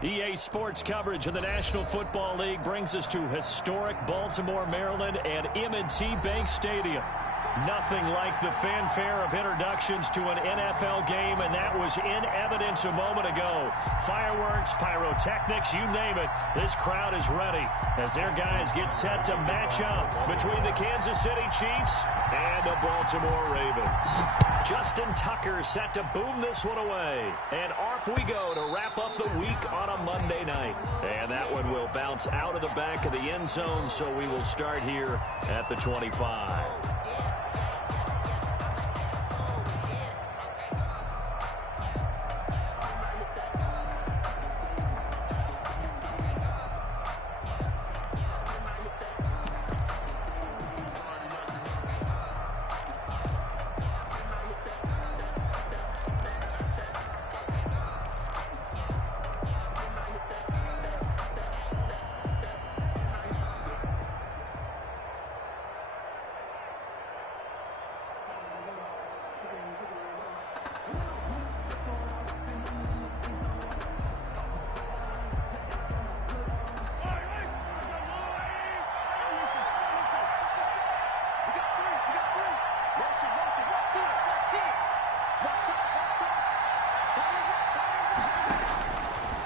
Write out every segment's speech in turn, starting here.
EA Sports coverage of the National Football League brings us to historic Baltimore, Maryland, and M&T Bank Stadium. Nothing like the fanfare of introductions to an NFL game, and that was in evidence a moment ago. Fireworks, pyrotechnics, you name it. This crowd is ready as their guys get set to match up between the Kansas City Chiefs and the Baltimore Ravens. Justin Tucker set to boom this one away. And off we go to wrap up the week on a Monday night. And that one will bounce out of the back of the end zone, so we will start here at the 25.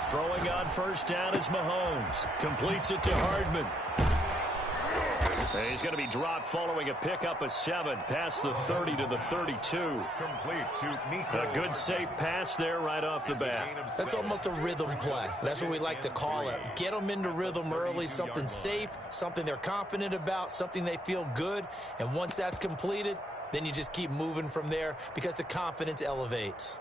Throwing on first down is Mahomes. Completes it to Hardman. And he's going to be dropped following a pickup of 7 past the 30 to the 32. Complete to Nico. A good safe pass there right off the bat. That's almost a rhythm play. That's what we like to call it. Get them into rhythm early, something safe, something they're confident about, something they feel good. And once that's completed, then you just keep moving from there because the confidence elevates.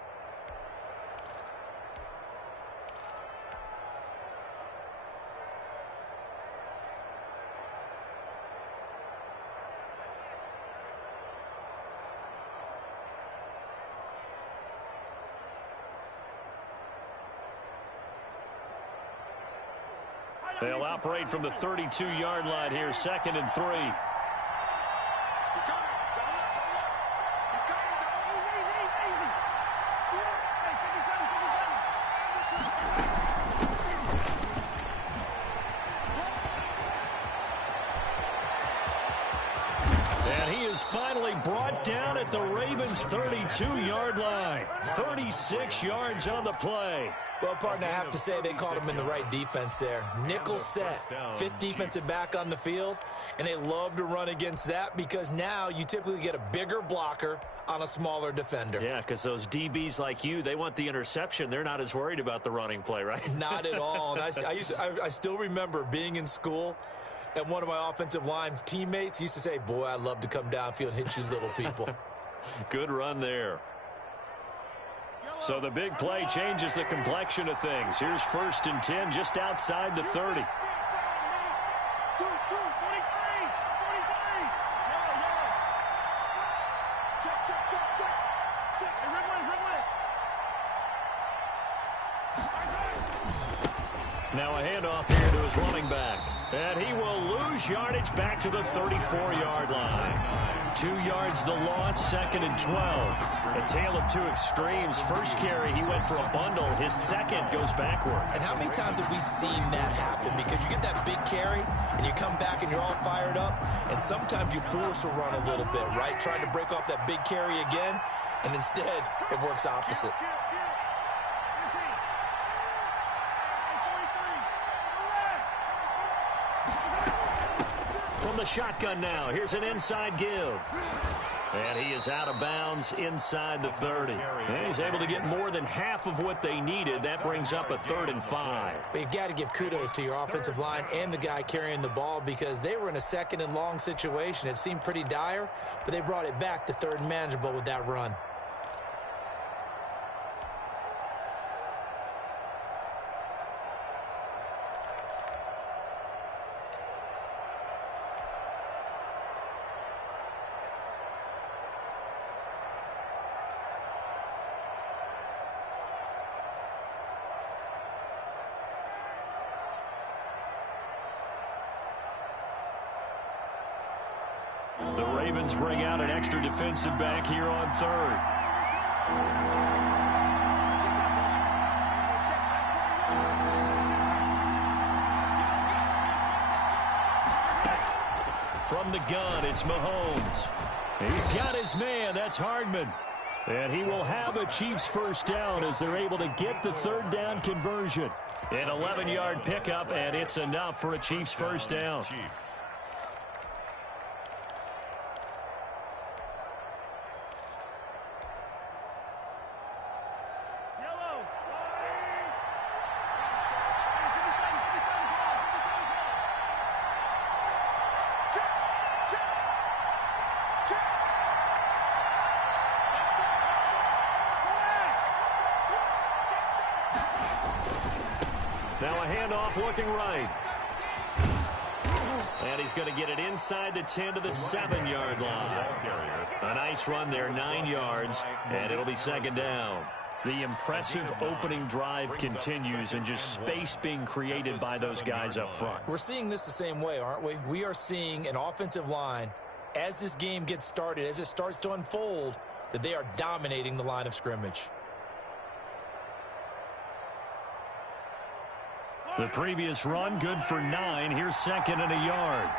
They'll operate from the 32-yard line here, 2nd and 3. And he is finally brought down at the Ravens' 32-yard line. 36 yards on the play. Well, partner, I have to say they caught him in the right defense there. Nickel set, 5th defensive back on the field, and they love to run against that because now you typically get a bigger blocker on a smaller defender. Yeah, because those DBs like you, they want the interception. They're not as worried about the running play, right? Not at all. And I still remember being in school, and one of my offensive line teammates used to say, boy, I'd love to come downfield and hit you little people. Good run there. So the big play changes the complexion of things. Here's 1st and 10 just outside the 30. Now a handoff here to his running back. And he will lose yardage back to the 34-yard line. 2 yards the loss, 2nd and 12. A tale of two extremes. First carry, he went for a bundle. His second goes backward. And how many times have we seen that happen? Because you get that big carry, and you come back, and you're all fired up, and sometimes you force a run a little bit, right? Trying to break off that big carry again, and instead, it works opposite. From the shotgun now, here's an inside give. And he is out of bounds inside the 30. And he's able to get more than half of what they needed. That brings up a 3rd and 5. But you've got to give kudos to your offensive line and the guy carrying the ball because they were in a 2nd and long situation. It seemed pretty dire, but they brought it back to 3rd and manageable with that run. The Ravens bring out an extra defensive back here on 3rd. From the gun, it's Mahomes. He's got his man. That's Hardman. And he will have a Chiefs first down as they're able to get the third down conversion. An 11-yard pickup, and it's enough for a Chiefs first down. Chiefs. Now a handoff looking right. And he's going to get it inside the 10 to the 7-yard line. A nice run there, 9 yards, and it'll be second down. The impressive opening drive continues, and just space being created by those guys up front. We're seeing this the same way, aren't we? We are seeing an offensive line, as this game gets started, as it starts to unfold, that they are dominating the line of scrimmage. The previous run, good for 9. Here's second and a yard.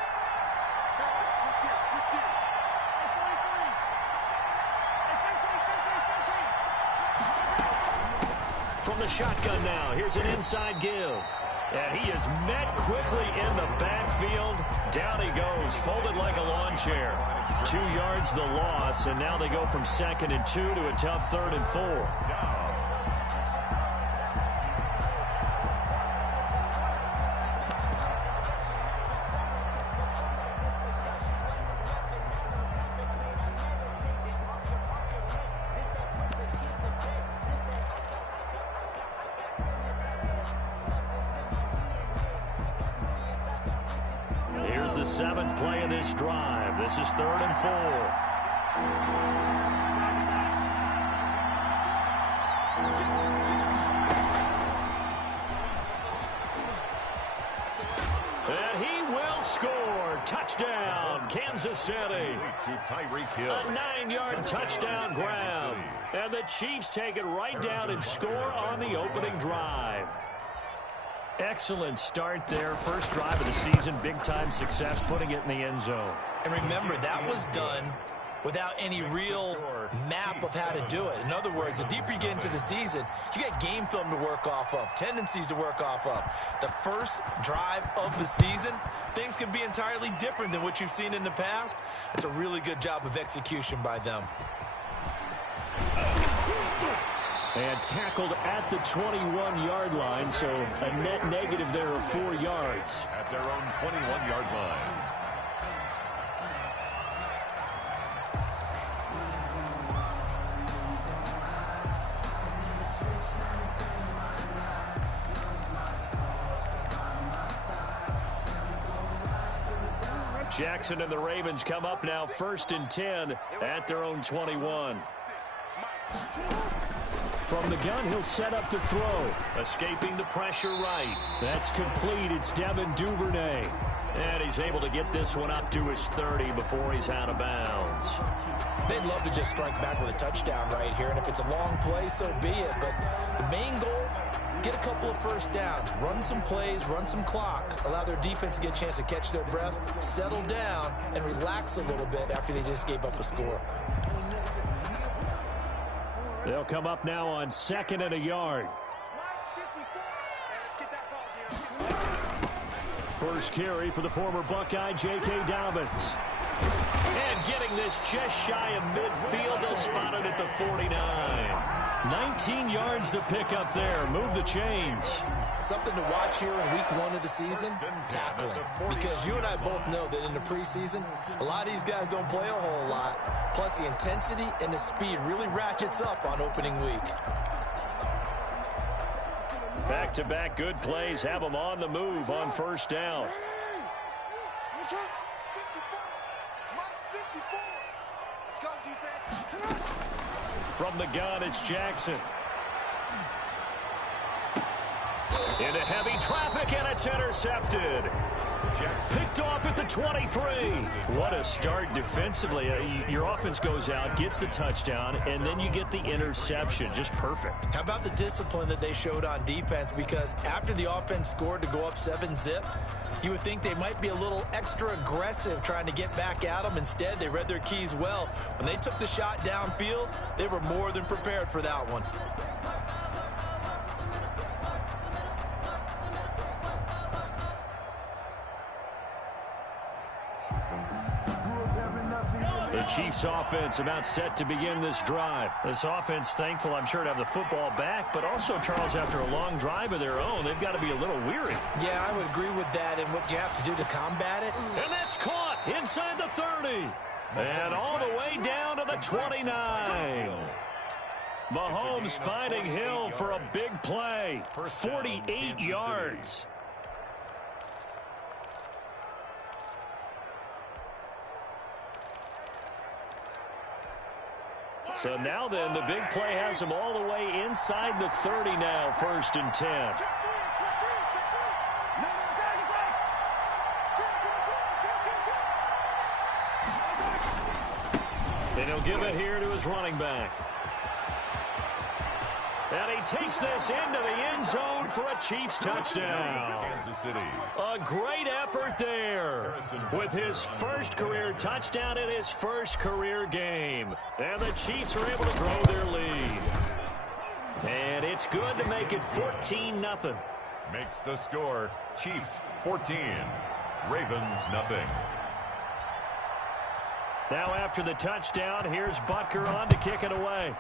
From the shotgun now, here's an inside give. And he is met quickly in the backfield. Down he goes, folded like a lawn chair. 2 yards the loss, and now they go from 2nd and 2 to a tough 3rd and 4. Here's the 7th play of this drive. This is 3rd and 4. And he will score. Touchdown, Kansas City. A 9-yard touchdown grab. And the Chiefs take it right down and score on the opening drive. Excellent start there. First drive of the season. Big-time success putting it in the end zone. And remember, that was done without any real map of how to do it. In other words, the deeper you get into the season, you got game film to work off of, tendencies to work off of. The first drive of the season, things can be entirely different than what you've seen in the past. It's a really good job of execution by them. And tackled at the 21-yard line, so a net negative there of 4 yards. At their own 21-yard line. Jackson and the Ravens come up now 1st and 10 at their own 21. From the gun, he'll set up to throw. Escaping the pressure right. That's complete. It's Devin Duvernay. And he's able to get this one up to his 30 before he's out of bounds. They'd love to just strike back with a touchdown right here. And if it's a long play, so be it. But the main goal, get a couple of first downs. Run some plays, run some clock. Allow their defense to get a chance to catch their breath, settle down, and relax a little bit after they just gave up a score. They'll come up now on 2nd and a yard. First carry for the former Buckeye, J.K. Dobbins. And getting this just shy of midfield, they'll spot it at the 49. 19 yards to pick up there. Move the chains. Something to watch here in week 1 of the season, tackling. Because you and I both know that in the preseason, a lot of these guys don't play a whole lot. Plus, the intensity and the speed really ratchets up on opening week. Back-to-back good plays have them on the move on first down. From the gun, it's Jackson. Into heavy traffic, and it's intercepted. Picked off at the 23. What a start defensively. Your offense goes out, gets the touchdown, and then you get the interception. Just perfect. How about the discipline that they showed on defense? Because after the offense scored to go up 7-zip, You would think they might be a little extra aggressive trying to get back at them. Instead, they read their keys well. When they took the shot downfield, they were more than prepared for that one. The Chiefs offense about set to begin this drive. This offense thankful, I'm sure, to have the football back, but also, Charles, after a long drive of their own, they've got to be a little weary. Yeah, I would agree with that, and what you have to do to combat it. And that's caught inside the 30. And all the way down to the 29. Mahomes finding Hill for a big play. 48 yards. So now then, the big play has him all the way inside the 30 now, 1st and 10. And he'll give it here to his running back. And he takes this into the end zone for a Chiefs touchdown. Kansas City. A great effort there with his first career touchdown in his first career game. And the Chiefs are able to grow their lead. And it's good to make it 14-0. Makes the score Chiefs 14, Ravens nothing. Now after the touchdown, here's Butker on to kick it away.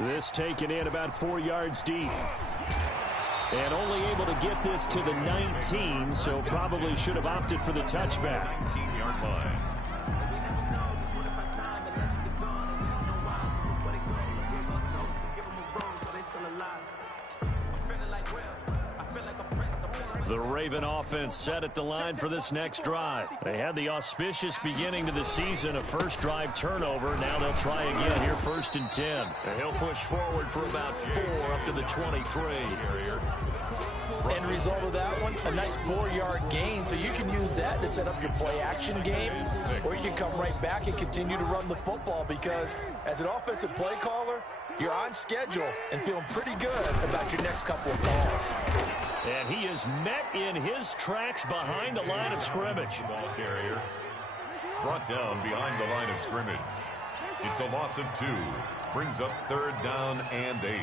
This taken in about 4 yards deep. And only able to get this to the 19, so probably should have opted for the touchback. 19-yard line. The Raven offense set at the line for this next drive. They had the auspicious beginning to the season, a first drive turnover. Now they'll try again here, 1st and 10. And he'll push forward for about 4 up to the 23. End result of that one, a nice 4-yard gain, so you can use that to set up your play-action game, or you can come right back and continue to run the football, because as an offensive play caller, you're on schedule and feeling pretty good about your next couple of calls. And he is met in his tracks behind the line of scrimmage. Ball carrier brought down behind the line of scrimmage. It's a loss of 2. Brings up 3rd down and 8.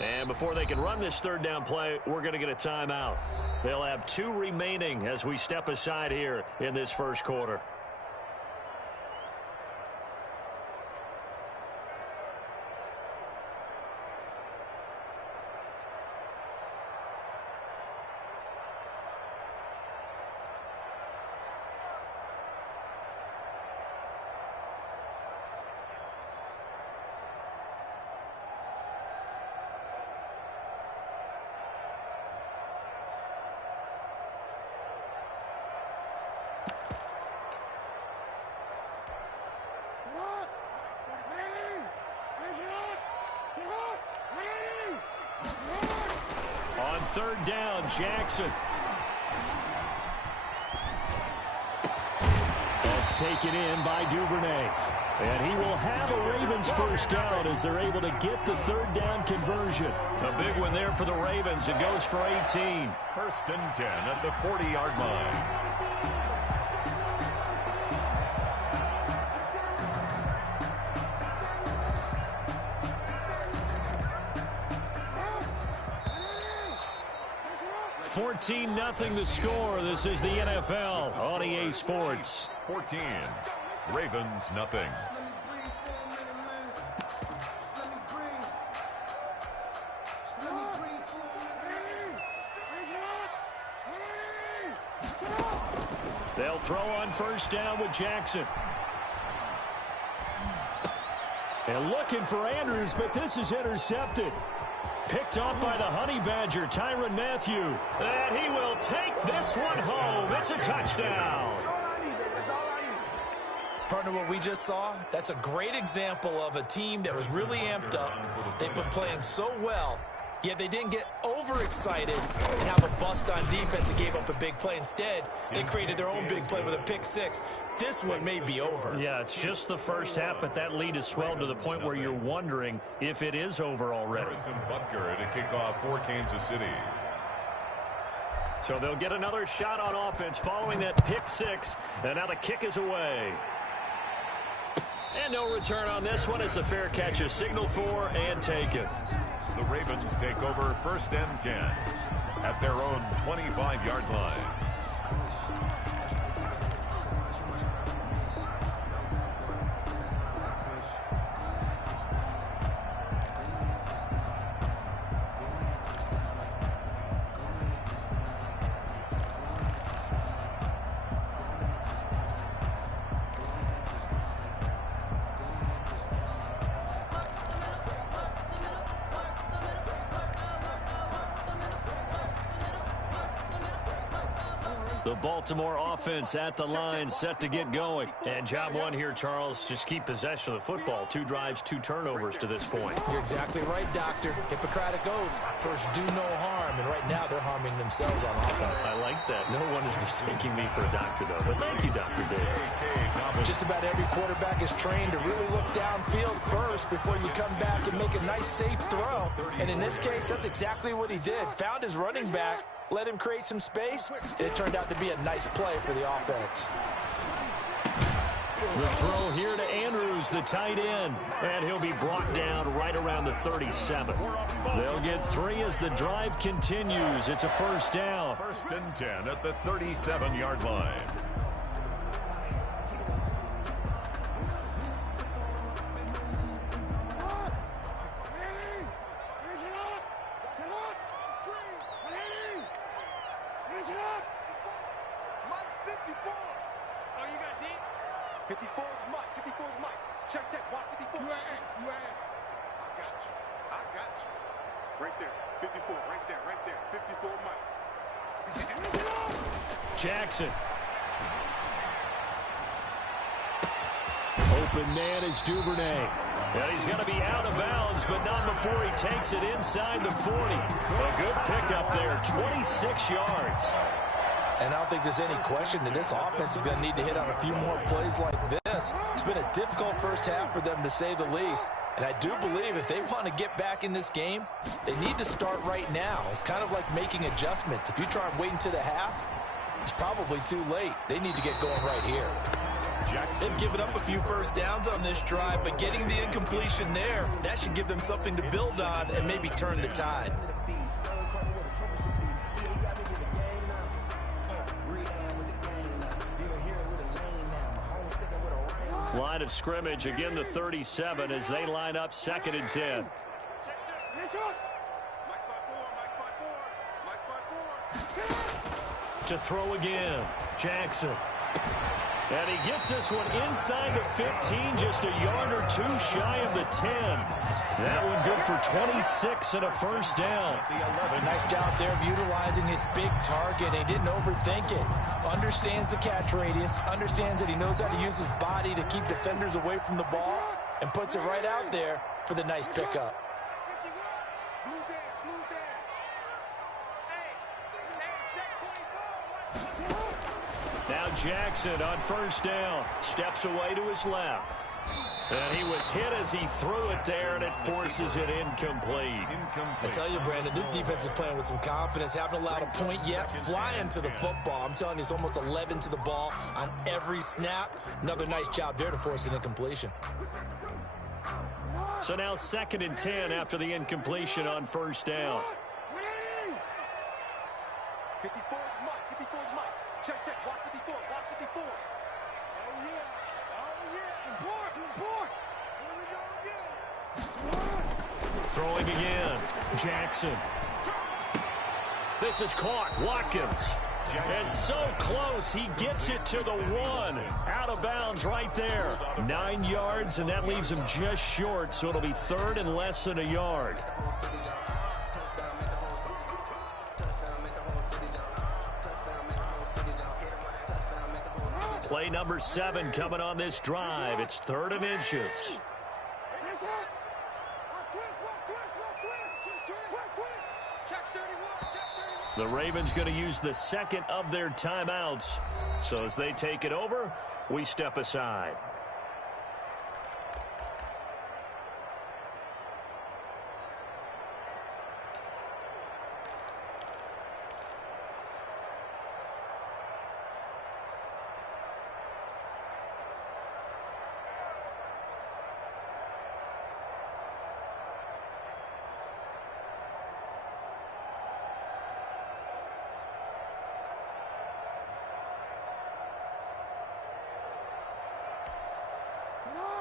And before they can run this 3rd down play, we're going to get a timeout. They'll have 2 remaining as we step aside here in this first quarter. On 3rd down, Jackson. That's taken in by Duvernay. And he will have a Ravens first down as they're able to get the 3rd down conversion. A big one there for the Ravens. It goes for 18. 1st and 10 at the 40-yard line. Nothing the score. This is the NFL on EA Sports. 14, Ravens nothing. They'll throw on 1st down with Jackson. And looking for Andrews, but this is intercepted. Picked off by the Honey Badger, Tyrann Mathieu. And he will take this one home. It's a touchdown. Partner, what we just saw, that's a great example of a team that was really amped up. They've been playing so well, Yeah, they didn't get overexcited and have a bust on defense and gave up a big play. Instead, they created their own big play with a pick six. This one may be over. Yeah, it's just the first half, but that lead has swelled to the point where you're wondering if it is over already. Harrison Butker to kick off for Kansas City. So they'll get another shot on offense following that pick six, and now the kick is away. And no return on this one as the fair catch is signaled for and taken. The Ravens take over 1st and 10 at their own 25-yard line. The Baltimore offense at the line, set to get going. And job one here, Charles, just keep possession of the football. 2 drives, 2 turnovers to this point. You're exactly right, Doctor. Hippocratic oath. First, do no harm. And right now, they're harming themselves on offense. I like that. No one is mistaking me for a doctor, though. But thank you, Dr. Davis. Just about every quarterback is trained to really look downfield first before you come back and make a nice, safe throw. And in this case, that's exactly what he did. Found his running back, let him create some space. It turned out to be a nice play for the offense. The throw here to Andrews, the tight end. And he'll be brought down right around the 37. They'll get 3 as the drive continues. It's a first down. 1st and 10 at the 37-yard line. Jackson. Open man is Duvernay. And he's going to be out of bounds, but not before he takes it inside the 40. A good pickup there, 26 yards. And I don't think there's any question that this offense is going to need to hit on a few more plays like this. It's been a difficult first half for them, to say the least. And I do believe if they want to get back in this game, they need to start right now. It's kind of like making adjustments. If you try and wait until the half, it's probably too late. They need to get going right here. They've given up a few first downs on this drive, but getting the incompletion there, that should give them something to build on and maybe turn the tide. Line of scrimmage, again the 37 as they line up 2nd and 10. To throw again, Jackson. And he gets this one inside the 15, just a yard or 2 shy of the 10. That one good for 26 and a first down. Nice job there of utilizing his big target. He didn't overthink it. Understands the catch radius, understands that he knows how to use his body to keep defenders away from the ball, and puts it right out there for the nice pickup. Now Jackson on first down, steps away to his left. And he was hit as he threw it there, and it forces it incomplete. I tell you, Brandon, this defense is playing with some confidence. Haven't allowed a point yet. Flying to the football. I'm telling you, it's almost 11 to the ball on every snap. Another nice job there to force an incompletion. So now 2nd and 10 after the incompletion on first down. 54 is Mike. 54 is Mike. Check, check. Watch 54. Watch 54. Oh, yeah. Oh, yeah. Report. Here we go again. Throwing again. Jackson. This is caught. Watkins. And so close, he gets it to the 1. Out of bounds right there. 9 yards, and that leaves him just short, so it'll be 3rd and less than a yard. Play number 7 coming on this drive. It's 3rd and inches. The Ravens going to use the second of their timeouts. So as they take it over, we step aside.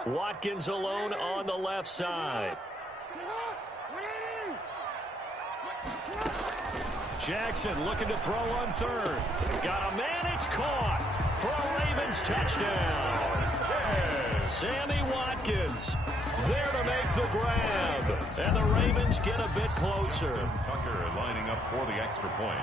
Watkins alone on the left side. Jackson looking to throw on third. Got a man, it's caught for a Ravens touchdown. Sammy Watkins there to make the grab. And the Ravens get a bit closer. Tucker lining up for the extra point.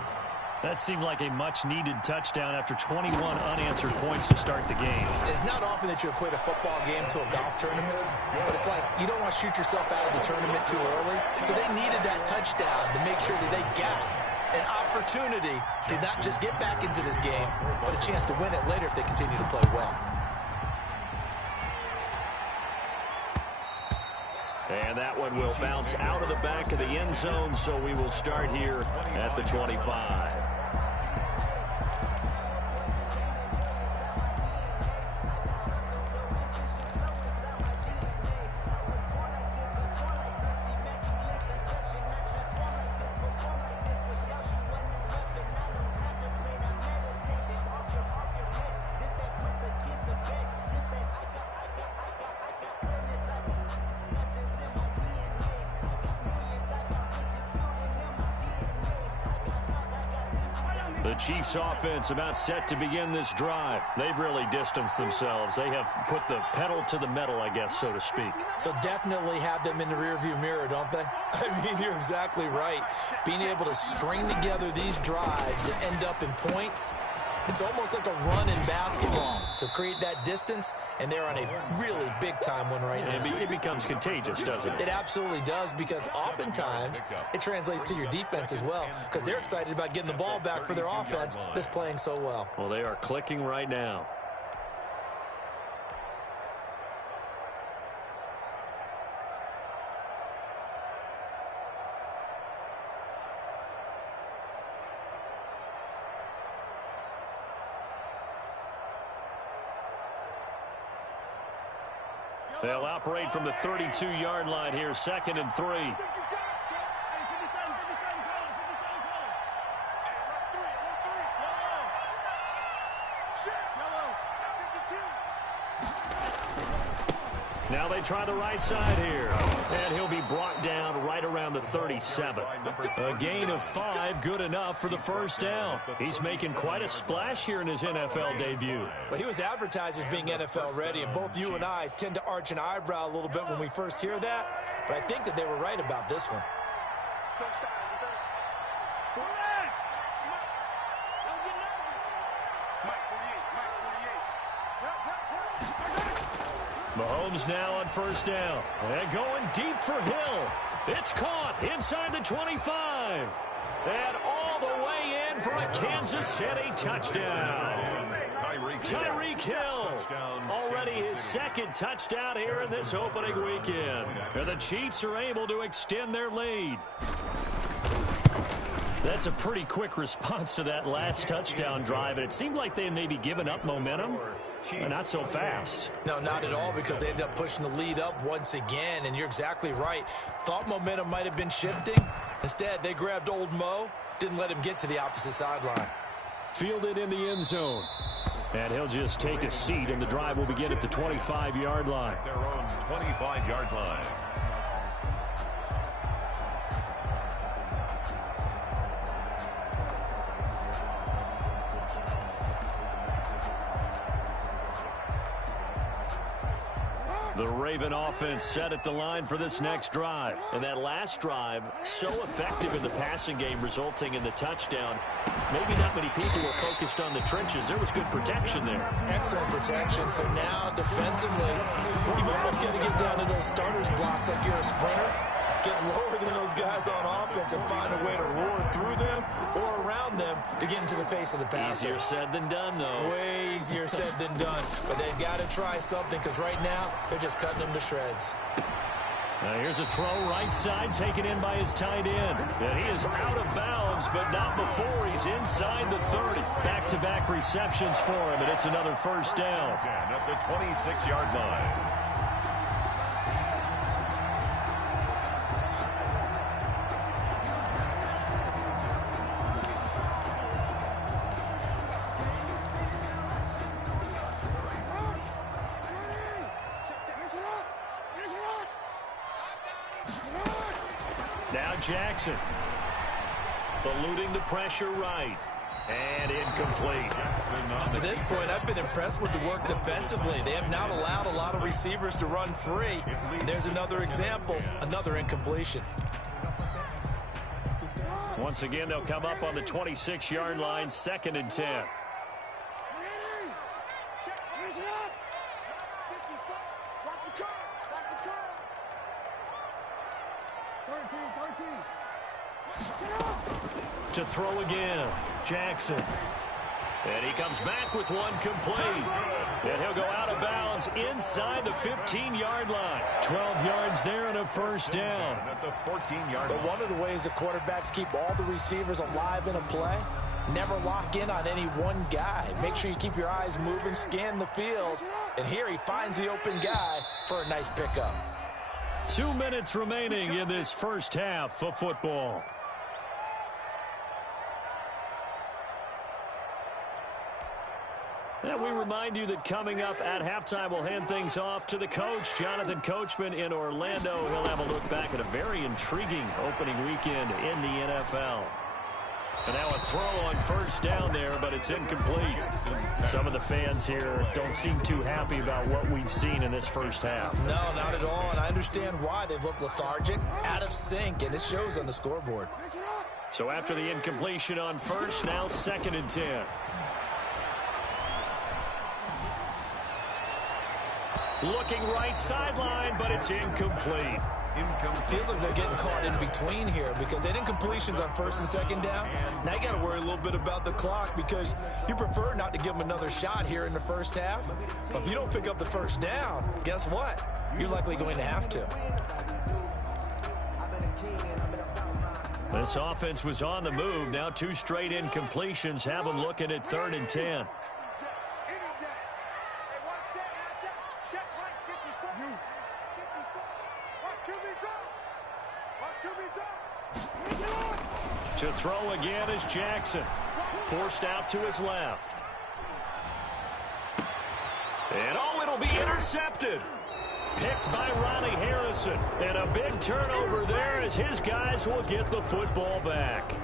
That seemed like a much-needed touchdown after 21 unanswered points to start the game. It's not often that you equate a football game to a golf tournament, but it's like you don't want to shoot yourself out of the tournament too early. So they needed that touchdown to make sure that they got an opportunity to not just get back into this game, but a chance to win it later if they continue to play well. And that one will bounce out of the back of the end zone, so we will start here at the 25. The Chiefs offense about set to begin this drive. They've really distanced themselves. They have put the pedal to the metal, I guess, so to speak. So definitely have them in the rearview mirror, don't they? I mean, you're exactly right. Being able to string together these drives that end up in points, it's almost like a run in basketball to create that distance, and they're on a really big-time one right now. It becomes contagious, doesn't it? It absolutely does, because oftentimes it translates to your defense as well, because they're excited about getting the ball back for their offense that's playing so well. Well, they are clicking right now. They'll operate from the 32-yard line here, 2nd and 3. Now they try the right side here. And he'll be brought down right around the 37. A gain of 5, good enough for the first down. He's making quite a splash here in his NFL debut. Well, he was advertised as being NFL ready, and both you and I tend to arch an eyebrow a little bit when we first hear that. But I think that they were right about this one. Mahomes now on first down. And going deep for Hill. It's caught inside the 25. And all the way in for a Kansas City touchdown. Tyreek Hill. Already his second touchdown here in this opening weekend. And the Chiefs are able to extend their lead. That's a pretty quick response to that last touchdown drive. And it seemed like they had maybe given up momentum. But not so fast. No, not at all, because they ended up pushing the lead up once again, and you're exactly right. Thought momentum might have been shifting. Instead, they grabbed old Mo, didn't let him get to the opposite sideline. Fielded in the end zone. And he'll just take a seat, and the drive will begin at the 25-yard line. Their own 25-yard line. The Raven offense set at the line for this next drive. And that last drive, so effective in the passing game, resulting in the touchdown. Maybe not many people were focused on the trenches. There was good protection there. Excellent protection. So now, defensively, you've almost got to get down to those starters blocks like you're a sprinter. Get lower than those guys on offense and find a way to roar through them or around them to get into the face of the passer. Easier said than done, though. Way easier said than done. But they've got to try something because right now they're just cutting them to shreds. Now here's a throw right side taken in by his tight end. And he is out of bounds, but not before he's inside the 30. Back-to-back receptions for him, and it's another first down. 10 at the 26-yard line. Now Jackson, eluding the pressure right, and incomplete. To this point, I've been impressed with the work defensively. They have not allowed a lot of receivers to run free. There's another example, another incompletion. Once again, they'll come up on the 26-yard line, 2nd and 10. To throw again, Jackson. And he comes back with one complete. And he'll go out of bounds inside the 15-yard line. 12 yards there and a first down. At the 14-yard line. But one of the ways the quarterbacks keep all the receivers alive in a play, never lock in on any one guy. Make sure you keep your eyes moving, scan the field. And here he finds the open guy for a nice pickup. 2 minutes remaining in this first half of football. And we remind you that coming up at halftime, we'll hand things off to the coach, Jonathan Coachman in Orlando. He'll have a look back at a very intriguing opening weekend in the NFL. And now a throw on first down there, but it's incomplete. Some of the fans here don't seem too happy about what we've seen in this first half. No, not at all, and I understand why. They've looked lethargic, out of sync, and it shows on the scoreboard. So after the incompletion on first, now 2nd and 10. Looking right sideline, but it's incomplete. Feels like they're getting caught in between here because they had incompletions on 1st and 2nd down. Now you got to worry a little bit about the clock because you prefer not to give them another shot here in the first half. But if you don't pick up the first down, guess what? You're likely going to have to. This offense was on the move. Now 2 straight incompletions have them looking at 3rd and 10. To throw again is Jackson. Forced out to his left. And oh, it'll be intercepted. Picked by Ronnie Harrison. And a big turnover there as his guys will get the football back.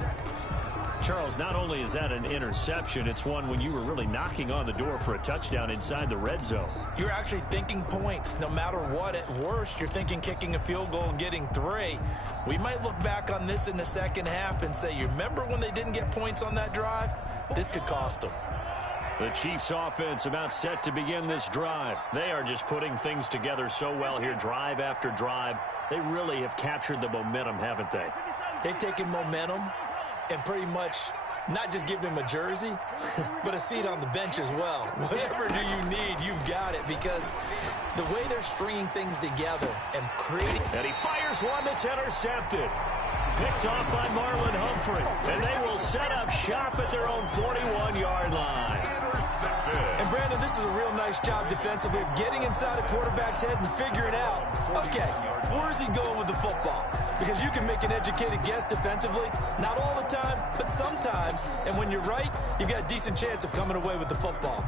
Charles, not only is that an interception, it's one when you were really knocking on the door for a touchdown inside the red zone. You're actually thinking points no matter what. At worst, you're thinking kicking a field goal and getting 3. We might look back on this in the second half and say, you remember when they didn't get points on that drive? This could cost them. The Chiefs offense about set to begin this drive. They are just putting things together so well here, drive after drive. They really have captured the momentum, haven't they? They've taken momentum and pretty much not just give him a jersey, but a seat on the bench as well. Whatever do you need, you've got it, because the way they're stringing things together and creating... And he fires one that's intercepted. Picked off by Marlon Humphrey. And they will set up shop at their own 41-yard line. And, Brandon, this is a real nice job defensively of getting inside a quarterback's head and figuring out, okay, where's he going with the football? Because you can make an educated guess defensively, not all the time, but sometimes. And when you're right, you've got a decent chance of coming away with the football.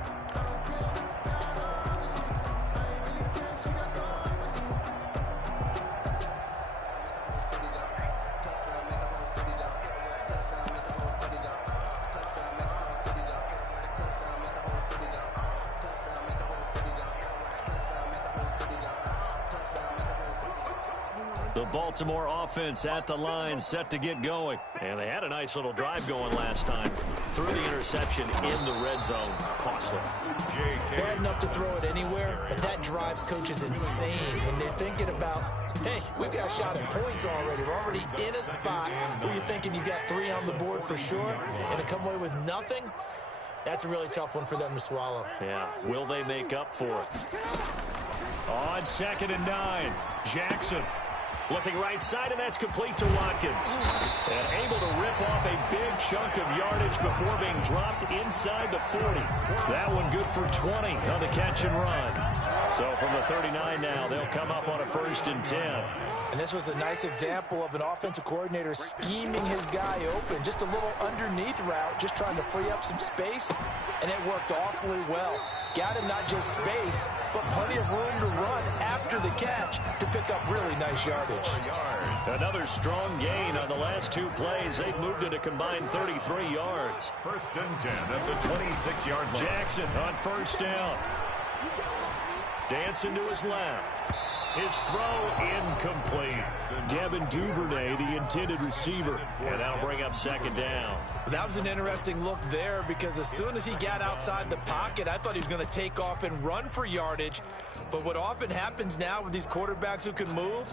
The Baltimore offense at the line, set to get going. And they had a nice little drive going last time. Threw the interception in the red zone. Costly. Bad enough to throw it anywhere, but that drive drives coaches insane when they're thinking about, hey, we've got a shot at points already. We're already in a spot where you're thinking you got 3 on the board for sure, and to come away with nothing, that's a really tough one for them to swallow. Yeah, will they make up for it? On 2nd and 9, Jackson looking right side, and that's complete to Watkins. And able to rip off a big chunk of yardage before being dropped inside the 40. That one good for 20 on the catch and run. So from the 39 now, they'll come up on a 1st and 10. And this was a nice example of an offensive coordinator scheming his guy open. Just a little underneath route, just trying to free up some space, and it worked awfully well. Got him not just space, but plenty of room to run after the catch to pick up really nice yardage. Another strong gain on the last 2 plays. They've moved it a combined 33 yards. 1st and 10 at the 26-yard line. Jackson on 1st down. Dancing to his left. His throw incomplete. Devin Duvernay, the intended receiver. And that'll bring up 2nd down. That was an interesting look there because as soon as he got outside the pocket, I thought he was going to take off and run for yardage. But what often happens now with these quarterbacks who can move,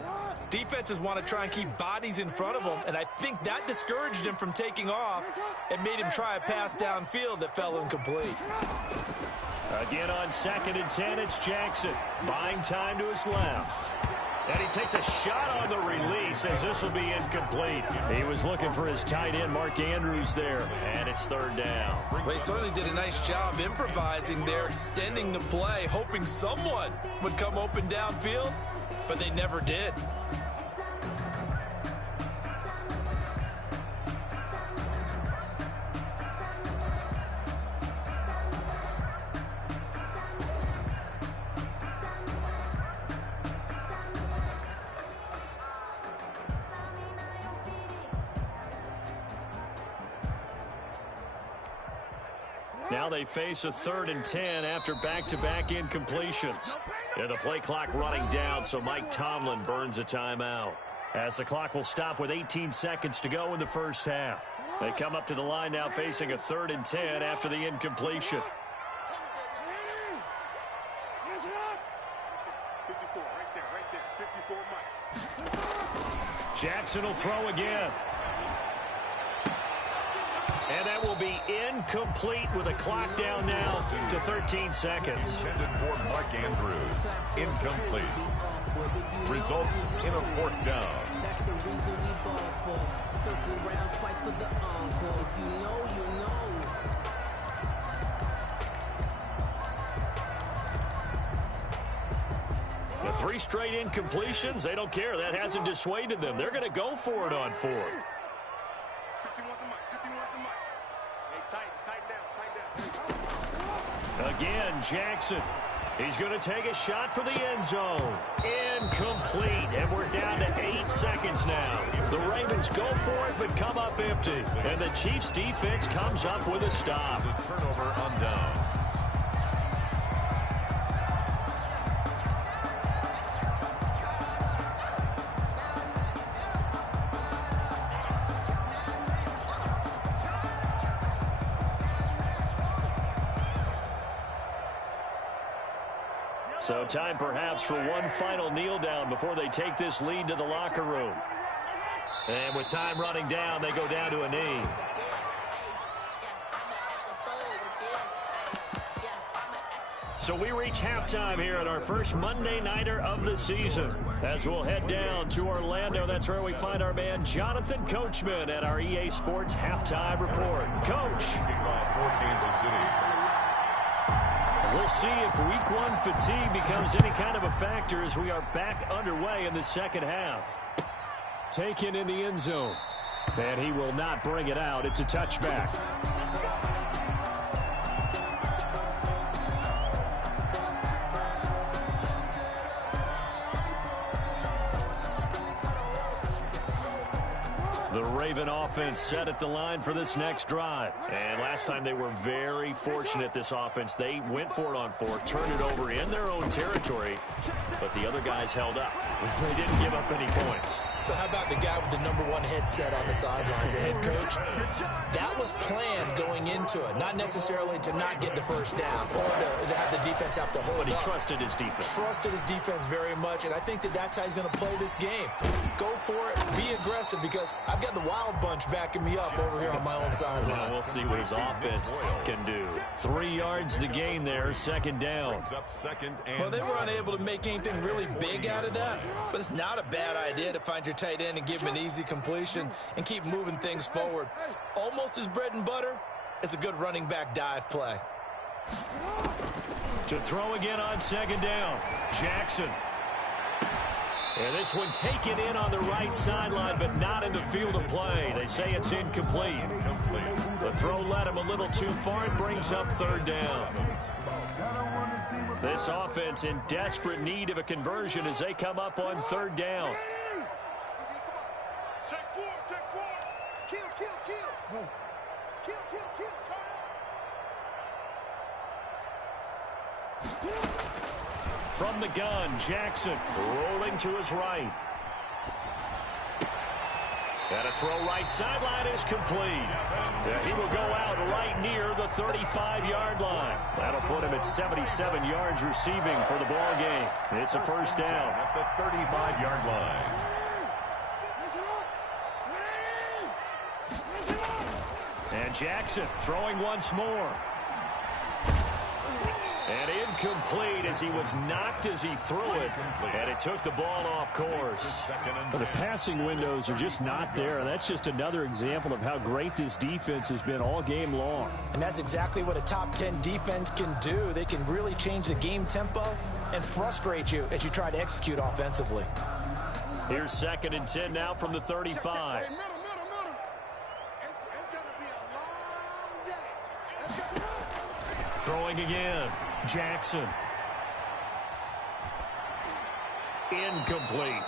defenses want to try and keep bodies in front of them, and I think that discouraged him from taking off and made him try a pass downfield that fell incomplete. Again on 2nd and 10, it's Jackson. Buying time to his left. And he takes a shot on the release as this will be incomplete. He was looking for his tight end, Mark Andrews, there. And it's 3rd down. Well, they certainly did a nice job improvising there, extending the play, hoping someone would come open downfield, but they never did. Now they face a 3rd and 10 after back-to-back incompletions. And the play clock running down, so Mike Tomlin burns a timeout. As the clock will stop with 18 seconds to go in the 1st half. They come up to the line now facing a 3rd and 10 after the incompletion. 54, right there, 54, Mike. Jackson will throw again. And that will be incomplete with a clock down now to 13 seconds. Intended for Mark Andrews. Incomplete. Results in a 4th down. That's the reason we ball for. Circle round twice for the encore. If you know, you know. The 3 straight incompletions, they don't care. That hasn't dissuaded them. They're going to go for it on 4th. Again, Jackson. He's going to take a shot for the end zone. Incomplete, and we're down to 8 seconds now. The Ravens go for it, but come up empty. And the Chiefs' defense comes up with a stop. The turnover on downs. So time perhaps for one final kneel down before they take this lead to the locker room. And with time running down, they go down to a knee. So we reach halftime here at our first Monday Nighter of the season. As we'll head down to Orlando, that's where we find our man Jonathan Coachman at our EA Sports Halftime Report. Coach. Kansas City. We'll see if week 1 fatigue becomes any kind of a factor as we are back underway in the 2nd half. Taken in the end zone. And he will not bring it out. It's a touchback. The Raven offense set at the line for this next drive. And last time they were very fortunate, this offense. They went for it on 4, turned it over in their own territory, but the other guys held up. They didn't give up any points. So how about the guy with the #1 headset on the sidelines, the head coach? That was planned going into it, not necessarily to not get the first down or to have the defense have to hold But he up. trusted his defense. Trusted his defense very much, and I think that's how he's going to play this game. Go for it, be aggressive, because I've got the Wild Bunch backing me up over here on my own sideline. We'll see what his offense can do. 3 yards the gain there, second down. Well, they were unable to make anything really big out of that, but it's not a bad idea to find your tight end and give him an easy completion and keep moving things forward. Almost as bread and butter as a good running back dive play. To throw again on second down, Jackson. And this one taken in on the right sideline, but not in the field of play. They say it's incomplete. The throw led him a little too far and brings up third down. This offense in desperate need of a conversion as they come up on third down. Check four. Kill. Turn up. From the gun, Jackson rolling to his right. And a throw right sideline is complete. Yeah, he will go out right near the 35-yard line. That'll put him at 77 yards receiving for the ball game. It's a first down. At the 35-yard line. And Jackson throwing once more. And incomplete as he was knocked as he threw it. And it took the ball off course. But the passing windows are just not there. That's just another example of how great this defense has been all game long. And that's exactly what a top 10 defense can do. They can really change the game tempo and frustrate you as you try to execute offensively. Here's 2nd and 10 now from the 35. Middle. It's going to be a long day. Let's go. Throwing again, Jackson. Incomplete.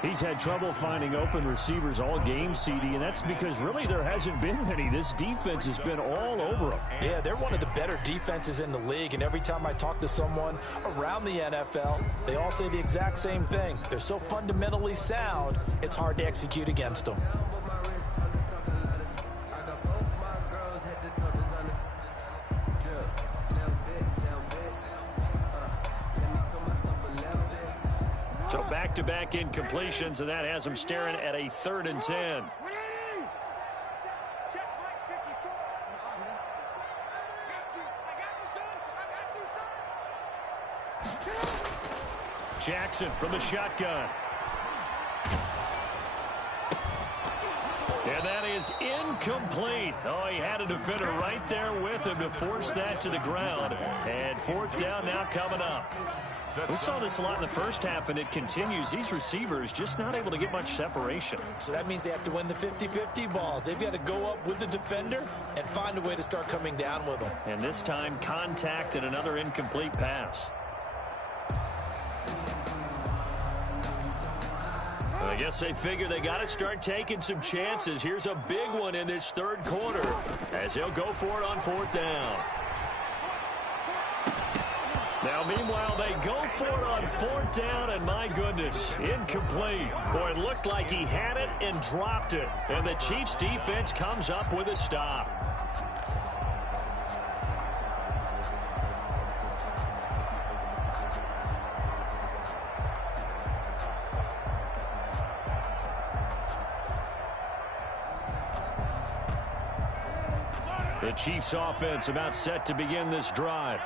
He's had trouble finding open receivers all game, CD, and that's because really there hasn't been many. This defense has been all over them. Yeah, they're one of the better defenses in the league, and every time I talk to someone around the NFL, they all say the exact same thing. They're so fundamentally sound, it's hard to execute against them. So back-to-back incompletions, and that has him staring at a 3rd and 10. Jackson from the shotgun. And that is incomplete. Oh, he had a defender right there with him to force that to the ground. And 4th down now coming up. We saw this a lot in the first half, and it continues. These receivers just not able to get much separation. So that means they have to win the 50-50 balls. They've got to go up with the defender and find a way to start coming down with them. And this time, contact and another incomplete pass. I guess they figure they got to start taking some chances. Here's a big one in this 3rd quarter as he'll go for it on 4th down. Now, meanwhile, they go for it on 4th down, and my goodness, incomplete. Boy, it looked like he had it and dropped it. And the Chiefs' defense comes up with a stop. The Chiefs' offense about set to begin this drive.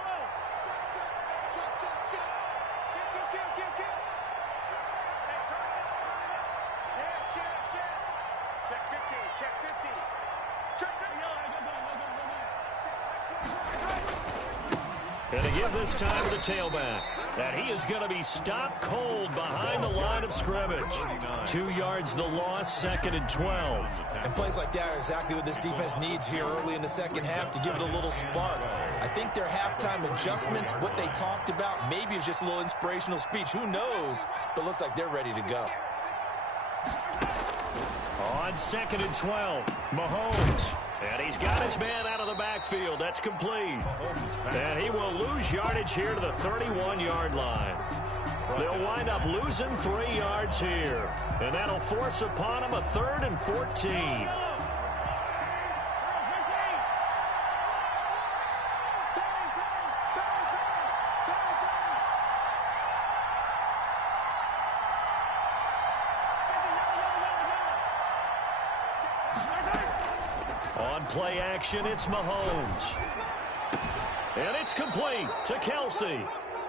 And to give this time to the tailback. And he is going to be stopped cold behind the line of scrimmage. 2 yards the loss, 2nd and 12. And plays like that are exactly what this defense needs here early in the second half to give it a little spark. I think their halftime adjustments, what they talked about, maybe it's just a little inspirational speech. Who knows? But it looks like they're ready to go. On 2nd and 12, Mahomes. And he's got his man out of the backfield. That's complete. And he will lose yardage here to the 31-yard line. They'll wind up losing 3 yards here. And that'll force upon them a 3rd and 14. On play action, it's Mahomes. And it's complete to Kelsey.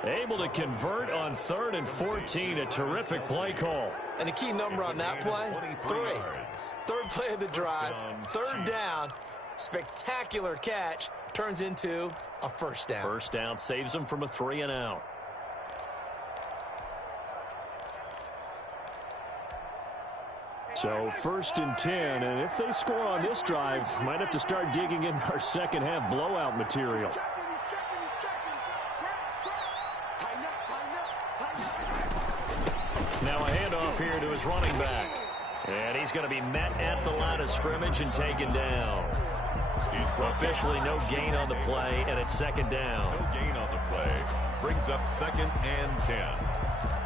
Able to convert on 3rd and 14. A terrific play call. And a key number on that play, 3. 3rd play of the drive, 3rd down. Spectacular catch turns into a 1st down. 1st down saves them from a 3 and out. So 1st and 10, and if they score on this drive, might have to start digging in our second half blowout material. Now a handoff here to his running back. And he's going to be met at the line of scrimmage and taken down. Officially no gain on the play, and it's 2nd down. No gain on the play. Brings up 2nd and 10.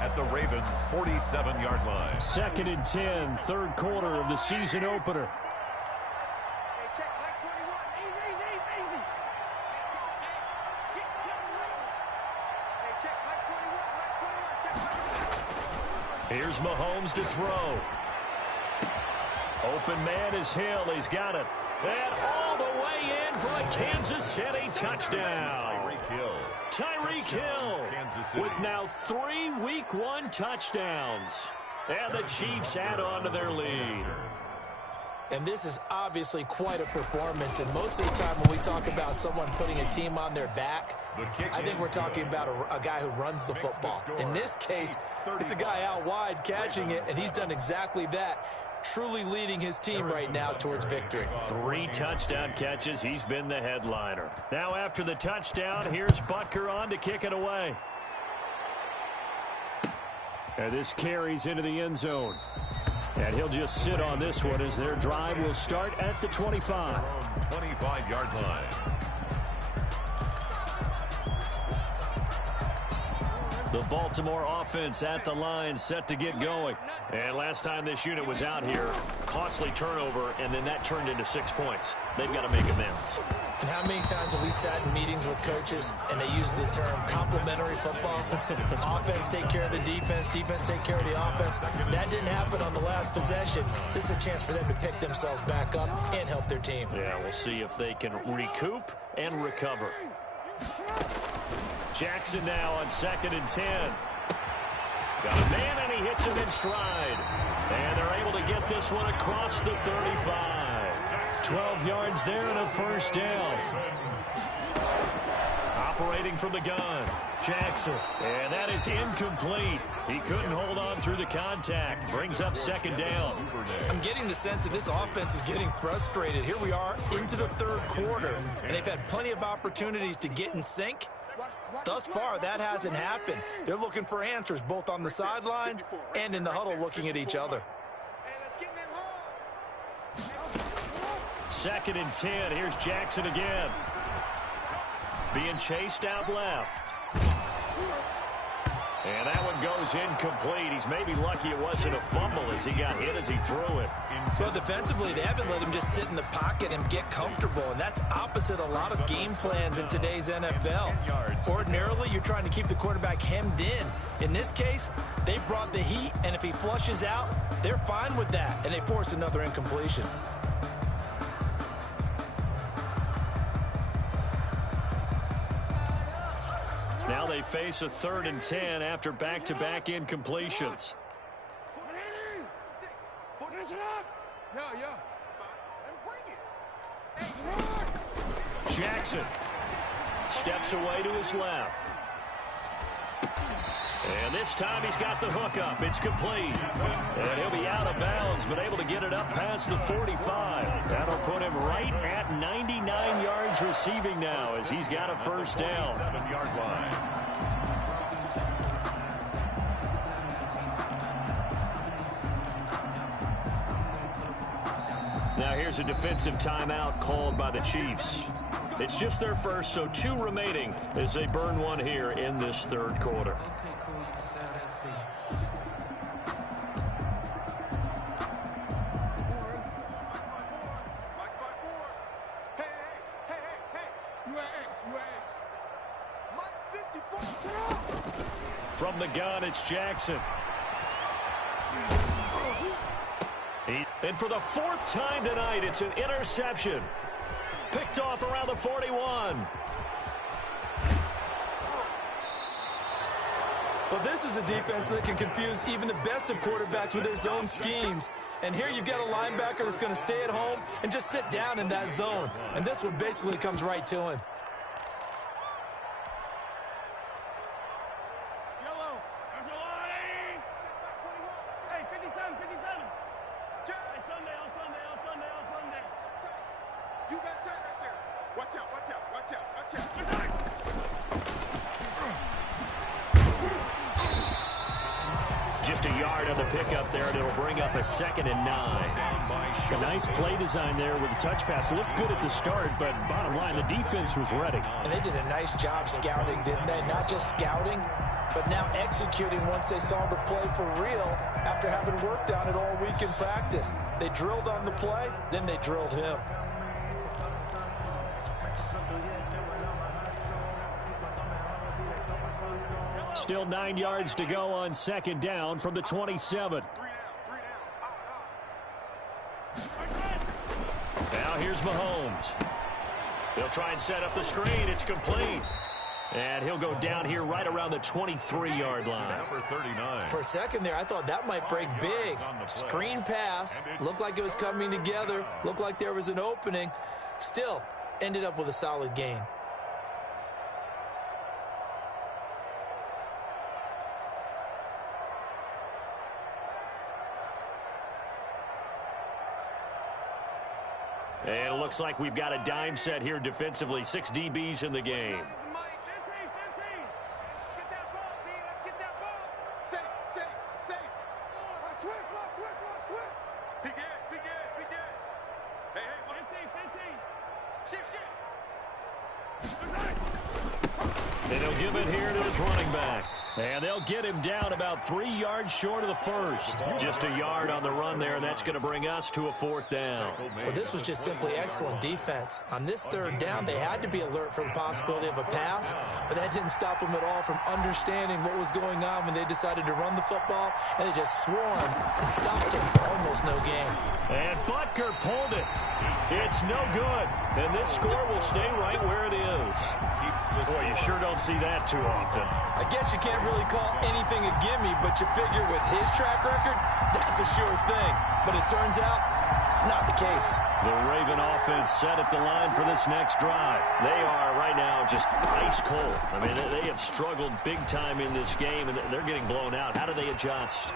At the Ravens' 47-yard line. 2nd and 10, 3rd quarter of the season opener. Here's Mahomes to throw. Open man is Hill. He's got it. And all the way in for a Kansas City touchdown. Tyreek Hill with now 3 Week 1 touchdowns. And the Chiefs add on to their lead. And this is obviously quite a performance. And most of the time when we talk about someone putting a team on their back, I think we're talking about a guy who runs the football. In this case, it's a guy out wide catching it, and he's done exactly that. Truly leading his team right now towards victory. 3 touchdown catches. He's been the headliner. Now after the touchdown, here's Butker on to kick it away. And this carries into the end zone. And he'll just sit on this one as their drive will start at the 25. 25-yard line. The Baltimore offense at the line, set to get going. And last time this unit was out here, costly turnover, and then that turned into 6 points. They've got to make amends. And how many times have we sat in meetings with coaches and they use the term complementary football? Offense take care of the defense, defense take care of the offense. That didn't happen on the last possession. This is a chance for them to pick themselves back up and help their team. Yeah, we'll see if they can recoup and recover. Jackson now on 2nd and 10. Got a man, and he hits him in stride. And they're able to get this one across the 35. 12 yards there and a 1st down. Operating from the gun, Jackson. And that is incomplete. He couldn't hold on through the contact. Brings up 2nd down. I'm getting the sense that this offense is getting frustrated. Here we are into the 3rd quarter, and they've had plenty of opportunities to get in sync. Thus far, that hasn't happened. They're looking for answers both on the sidelines and in the huddle looking at each other. 2nd and 10. Here's Jackson again. Being chased out left. And that one goes incomplete. He's maybe lucky it wasn't a fumble as he got hit as he threw it. Well, defensively, they haven't let him just sit in the pocket and get comfortable, and that's opposite a lot of game plans in today's NFL. Ordinarily, you're trying to keep the quarterback hemmed in. In this case, they brought the heat, and if he flushes out, they're fine with that, and they force another incompletion. Now they face a 3rd and 10 after back-to-back incompletions. Jackson steps away to his left. And this time he's got the hook up. It's complete. And he'll be out of bounds, but able to get it up past the 45. That'll put him right at 99 yards receiving now as he's got a 1st down. 7-yard line. Now here's a defensive timeout called by the Chiefs. It's just their first, so 2 remaining as they burn one here in this 3rd quarter. Okay, cool. You can say all that the gun, it's Jackson. And for the 4th time tonight, it's an interception. Picked off around the 41. Well, this is a defense that can confuse even the best of quarterbacks with their zone schemes. And here you've got a linebacker that's going to stay at home and just sit down in that zone. And this one basically comes right to him. Just a yard on the pickup there, and it'll bring up a 2nd and 9. A nice play design there with the touch pass. Looked good at the start, but bottom line, the defense was ready. And they did a nice job scouting, didn't they? Not just scouting, but now executing once they saw the play for real after having worked on it all week in practice. They drilled on the play, then they drilled him. Still 9 yards to go on 2nd down from the 27. Now here's Mahomes. He'll try and set up the screen. It's complete. And he'll go down here right around the 23-yard line. Number 39. For a second there, I thought that might break big. Screen pass. Looked like it was coming together. Looked like there was an opening. Still, ended up with a solid gain. And it looks like we've got a dime set here defensively. 6 DBs in the game. And he'll give it here to his running back. And they'll get him down about 3 yards short of the first. Just a yard on the run there, and that's going to bring us to a 4th down. Well, this was just simply excellent defense. On this 3rd down, they had to be alert for the possibility of a pass, but that didn't stop them at all from understanding what was going on when they decided to run the football, and they just swarmed and stopped them for almost no gain. And Butker pulled it. It's no good. And this score will stay right where it is. Boy, you sure don't see that too often. I guess you can't really call anything a gimme, but you figure with his track record, that's a sure thing. But it turns out it's not the case. The Raven offense set at the line for this next drive. They are right now just ice cold. I mean, they have struggled big time in this game, and they're getting blown out. How do they adjust?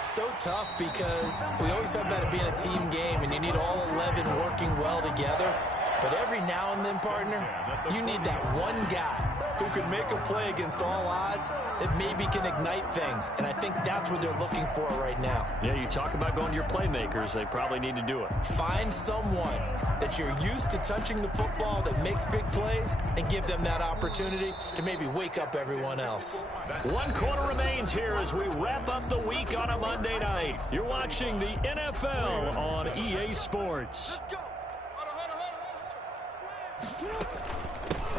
So tough because we always talk about it being a team game, and you need all 11 working well together. But every now and then, partner, you need that one guy who can make a play against all odds that maybe can ignite things. And I think that's what they're looking for right now. Yeah, you talk about going to your playmakers. They probably need to do it. Find someone that you're used to touching the football that makes big plays and give them that opportunity to maybe wake up everyone else. 1 quarter remains here as we wrap up the week on a Monday night. You're watching the NFL on EA Sports.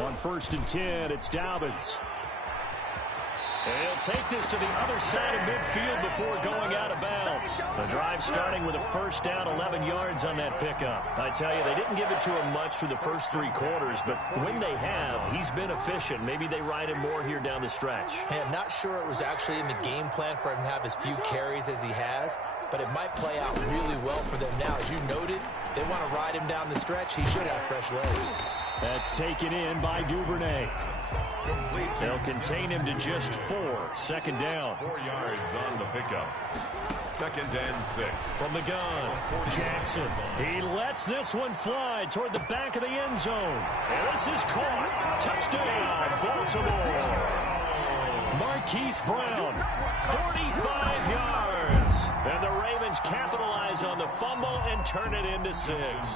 On 1st and 10, it's Dobbins. And he'll take this to the other side of midfield before going out of bounds. The drive starting with a 1st down, 11 yards on that pickup. I tell you, they didn't give it to him much through the first 3 quarters, but when they have, he's been efficient. Maybe they ride him more here down the stretch. Hey, I'm not sure it was actually in the game plan for him to have as few carries as he has, but it might play out really well for them now. As you noted, they want to ride him down the stretch. He should have fresh legs. That's taken in by Duvernay. They'll contain him to just 4. 2nd down. 4 yards on the pickup. 2nd and 6. From the gun, Jackson. He lets this one fly toward the back of the end zone. And this is caught. Touchdown, Baltimore. Marquise Brown, 45 yards. And the Ravens capitalize on the fumble and turn it into 6.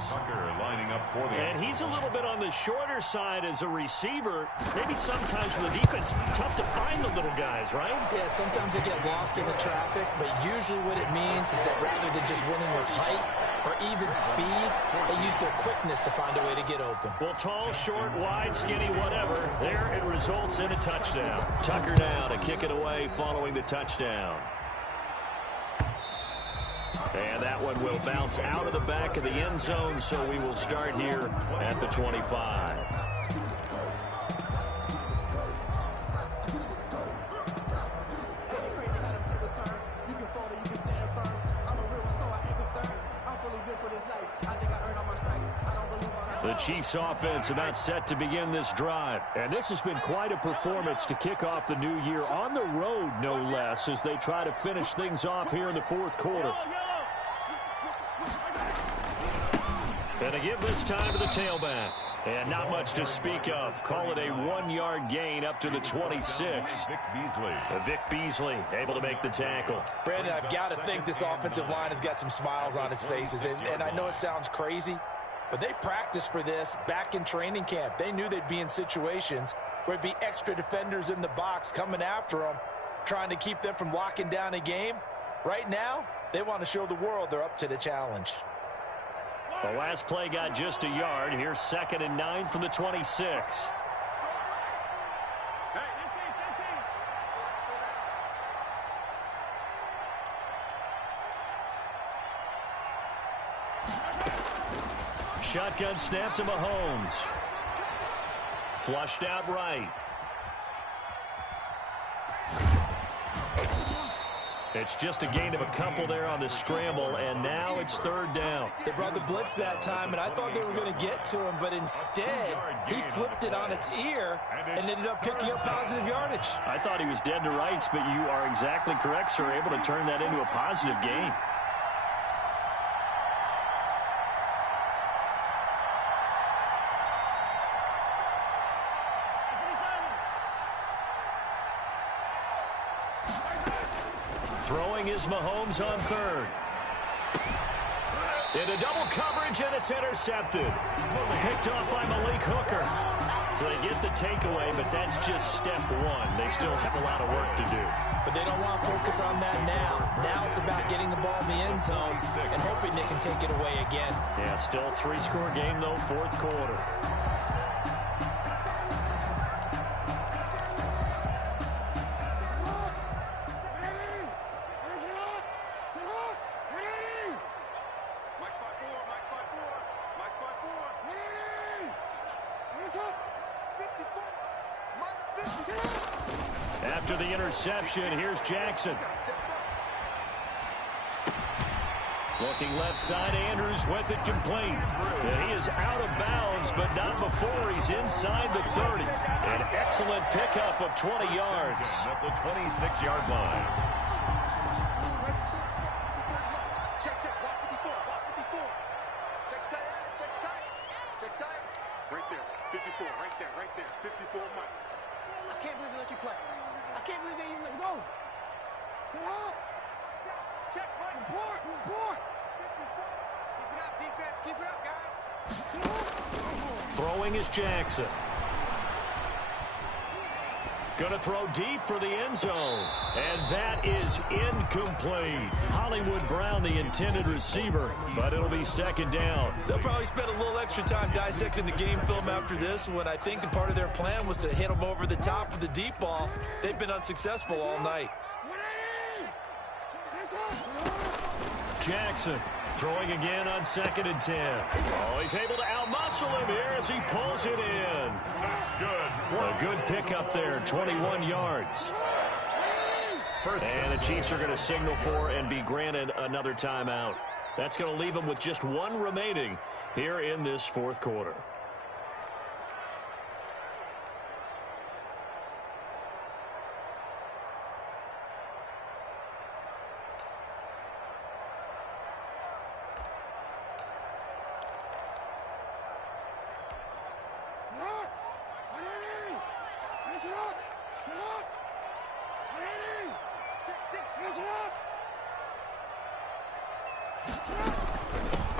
Tucker lining up for the And he's a little bit on the shorter side as a receiver. Maybe sometimes for the defense, tough to find the little guys, right? Yeah, sometimes they get lost in the traffic, but usually what it means is that rather than just winning with height, or even speed. They use their quickness to find a way to get open. Well, tall, short, wide, skinny, whatever. There it results in a touchdown. Tucker down to kick it away following the touchdown. And that one will bounce out of the back of the end zone, so we will start here at the 25. The Chiefs offense about set to begin this drive. And this has been quite a performance to kick off the new year on the road, no less, as they try to finish things off here in the fourth quarter. And a give this time to the tailback. And not much to speak of. Call it a 1-yard gain up to the 26. Vic Beasley able to make the tackle. Brandon, I've got to think this offensive line has got some smiles on its faces. And I know it sounds crazy, but they practiced for this back in training camp. They knew they'd be in situations where it'd be extra defenders in the box coming after them, trying to keep them from locking down a game. Right now, they want to show the world they're up to the challenge. The last play got just a yard. Here's 2nd and 9 from the 26. Shotgun snap to Mahomes. Flushed out right. It's just a gain of a couple there on the scramble, and now it's 3rd down. They brought the blitz that time, and I thought they were going to get to him, but instead, he flipped it on its ear and ended up picking up positive yardage. I thought he was dead to rights, but you are exactly correct, sir, able to turn that into a positive gain. Throwing is Mahomes on 3rd. Into double coverage, and it's intercepted. Picked off by Malik Hooker. So they get the takeaway, but that's just step one. They still have a lot of work to do. But they don't want to focus on that now. Now it's about getting the ball in the end zone and hoping they can take it away again. Yeah, still 3-score game, though, 4th quarter. After the interception, here's Jackson. Looking left side, Andrews with it complete. And he is out of bounds, but not before he's inside the 30. An excellent pickup of 20 yards. At the 26-yard line. Check, watch 54, watch 54. Check tight. Right there, 54, right there, 54, Mike. I can't believe they let you play. I can't believe they even let you go. Come on. Check, report. Keep it up, defense. Keep it up, guys. Throwing is Jackson. Going to throw deep for the end zone. And that is incomplete. Hollywood Brown, the intended receiver, but it'll be 2nd down. They'll probably spend a little extra time dissecting the game film after this one. I think the part of their plan was to hit them over the top with the deep ball. They've been unsuccessful all night. Jackson throwing again on 2nd and 10. Oh, he's able to outmuscle him here as he pulls it in. That's good. A good pickup there, 21 yards. And the Chiefs are going to signal for and be granted another timeout. That's going to leave them with just one remaining here in this 4th quarter.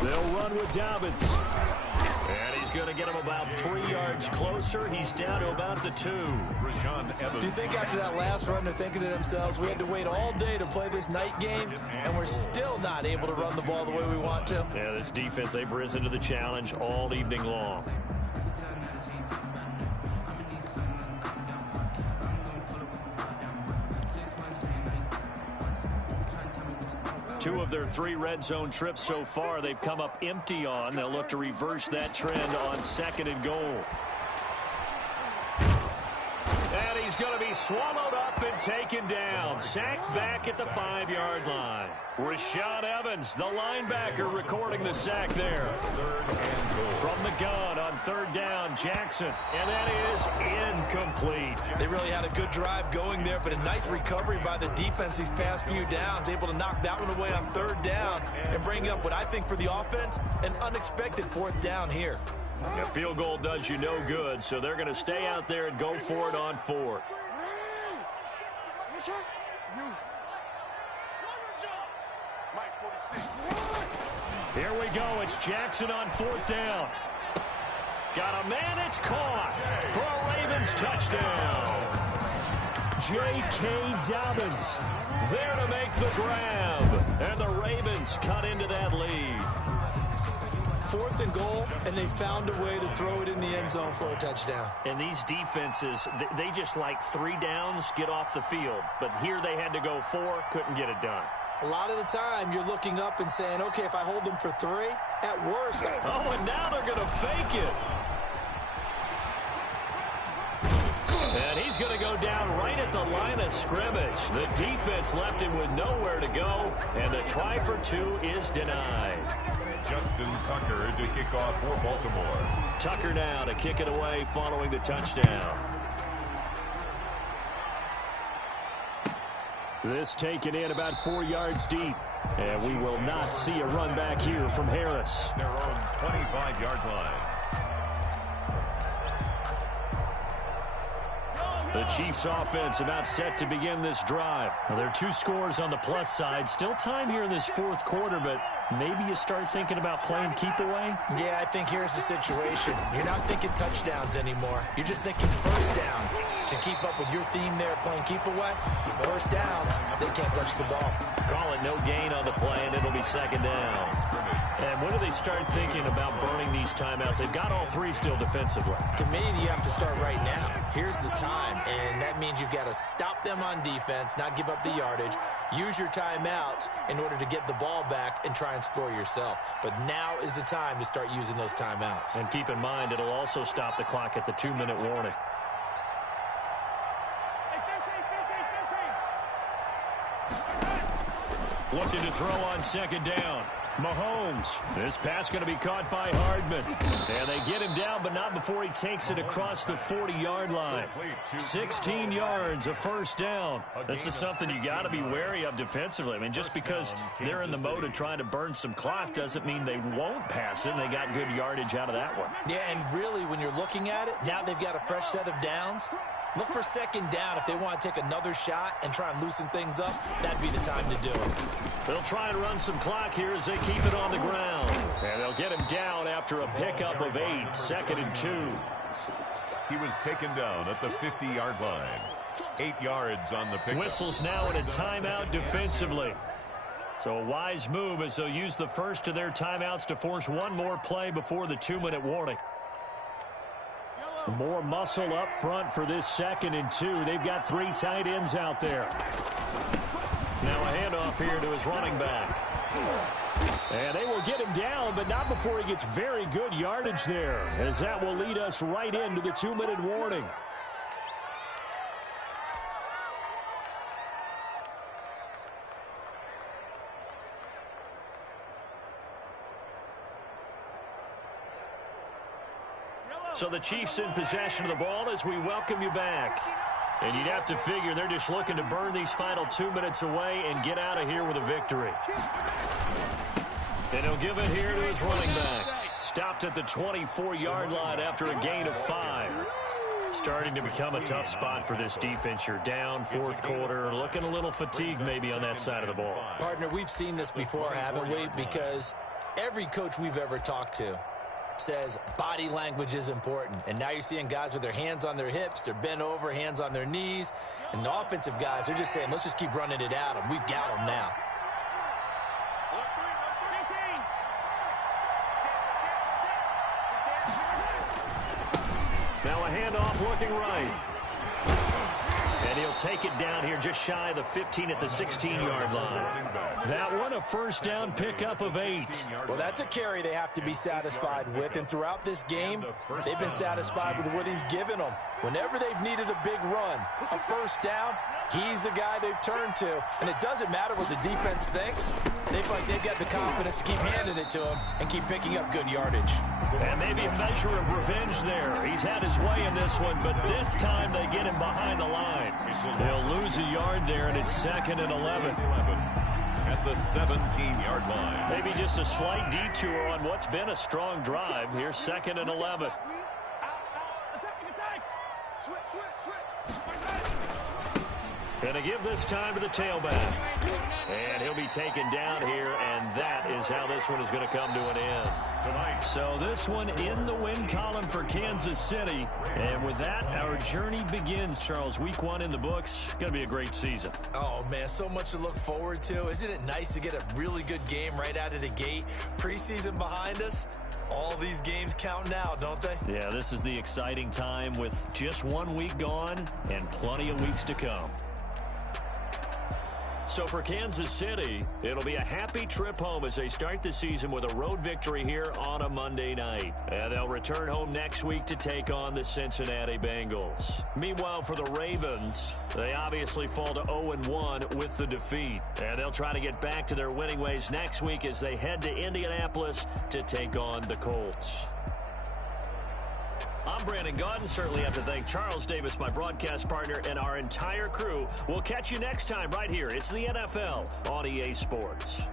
They'll run with Dobbins. And he's going to get him about 3 yards closer. He's down to about the 2. Do you think after that last run they're thinking to themselves, we had to wait all day to play this night game, and we're still not able to run the ball the way we want to? Yeah, this defense, they've risen to the challenge all evening long. Two of their 3 red zone trips so far, they've come up empty on. They'll look to reverse that trend on 2nd and goal. And he's going to be swallowed up and taken down. Sacked back at the 5-yard line. Rashaan Evans, the linebacker, recording the sack there. 3rd and goal. From the gun on 3rd down, Jackson. And that is incomplete. They really had a good drive going there, but a nice recovery by the defense these past few downs, able to knock that one away on 3rd down and bring up what I think for the offense, an unexpected 4th down here. A field goal does you no good, so they're going to stay out there and go for it on 4th. Here we go. It's Jackson on 4th down. Got a man. It's caught for a Ravens touchdown. J.K. Dobbins there to make the grab. And the Ravens cut into that lead. 4th and goal, and they found a way to throw it in the end zone for a touchdown. And these defenses, they just like 3 downs, get off the field. But here they had to go 4, couldn't get it done. A lot of the time, you're looking up and saying, okay, if I hold them for 3, at worst. Oh, and now they're going to fake it. And he's going to go down right at the line of scrimmage. The defense left him with nowhere to go, and the try for 2 is denied. Justin Tucker to kick off for Baltimore. Tucker now to kick it away following the touchdown. This taken in about 4 yards deep. And we will not see a run back here from Harris. Their own 25-yard line. The Chiefs offense about set to begin this drive. Now, there are 2 scores on the plus side. Still time here in this 4th quarter, but maybe you start thinking about playing keep away? Yeah, I think here's the situation. You're not thinking touchdowns anymore. You're just thinking first downs. To keep up with your theme there, playing keep away, first downs, they can't touch the ball. Call it no gain on the play, and it'll be 2nd down. And when do they start thinking about burning these timeouts? They've got all 3 still defensively. To me, you have to start right now. Here's the time, and that means you've got to stop them on defense, not give up the yardage, use your timeouts in order to get the ball back and try and score yourself. But now is the time to start using those timeouts. And keep in mind, it'll also stop the clock at the 2-minute warning. Looking to throw on 2nd down. Mahomes. This pass going to be caught by Hardman. And they get him down, but not before he takes it across the 40-yard line. 16 yards, a first down. This is something you got to be wary of defensively. I mean, just because they're in the mode of trying to burn some clock doesn't mean they won't pass it. And they got good yardage out of that one. Yeah, and really, when you're looking at it, now they've got a fresh set of downs. Look for 2nd down. If they want to take another shot and try and loosen things up, that'd be the time to do it. They'll try and run some clock here as they keep it on the ground. And they'll get him down after a pickup of 8, 2nd and 2. He was taken down at the 50-yard line. 8 yards on the pickup. Whistles now in a timeout defensively. So a wise move as they'll use the first of their timeouts to force one more play before the 2-minute warning. More muscle up front for this 2nd and 2. They've got 3 tight ends out there. Now a handoff here to his running back. And they will get him down, but not before he gets very good yardage there, as that will lead us right into the 2-minute warning. So the Chiefs in possession of the ball as we welcome you back. And you'd have to figure they're just looking to burn these final 2 minutes away and get out of here with a victory. And he'll give it here to his running back. Stopped at the 24-yard line after a gain of 5. Starting to become a tough spot for this defense. You're down 4th quarter, looking a little fatigued maybe on that side of the ball. Partner, we've seen this before, haven't we? Because every coach we've ever talked to says body language is important. And now you're seeing guys with their hands on their hips, they're bent over, hands on their knees. And the offensive guys, they're just saying, let's just keep running it at them. We've got them now. Now a handoff looking right. And he'll take it down here just shy of the 15 at the 16-yard line. That one a first down pickup of 8. Well, that's a carry they have to be satisfied with. And throughout this game, they've been satisfied with what he's given them. Whenever they've needed a big run, a first down, he's the guy they've turned to. And it doesn't matter what the defense thinks. They feel like they've got the confidence to keep handing it to him and keep picking up good yardage. And maybe a measure of revenge there. He's had his way in this one, but this time they get him behind the line. They'll lose a yard there, and it's 2nd and 11. At the 17-yard line. Maybe just a slight detour on what's been a strong drive. Here's 2nd and 11. Going to give this time to the tailback. And he'll be taken down here, and that is how this one is going to come to an end. So this one in the win column for Kansas City. And with that, our journey begins, Charles. Week 1 in the books. Going to be a great season. Oh, man, so much to look forward to. Isn't it nice to get a really good game right out of the gate? Preseason behind us. All these games count now, don't they? Yeah, this is the exciting time with just 1 week gone and plenty of weeks to come. So for Kansas City, it'll be a happy trip home as they start the season with a road victory here on a Monday night. And they'll return home next week to take on the Cincinnati Bengals. Meanwhile, for the Ravens, they obviously fall to 0-1 with the defeat. And they'll try to get back to their winning ways next week as they head to Indianapolis to take on the Colts. I'm Brandon Gaudin. Certainly have to thank Charles Davis, my broadcast partner, and our entire crew. We'll catch you next time right here. It's the NFL on EA Sports.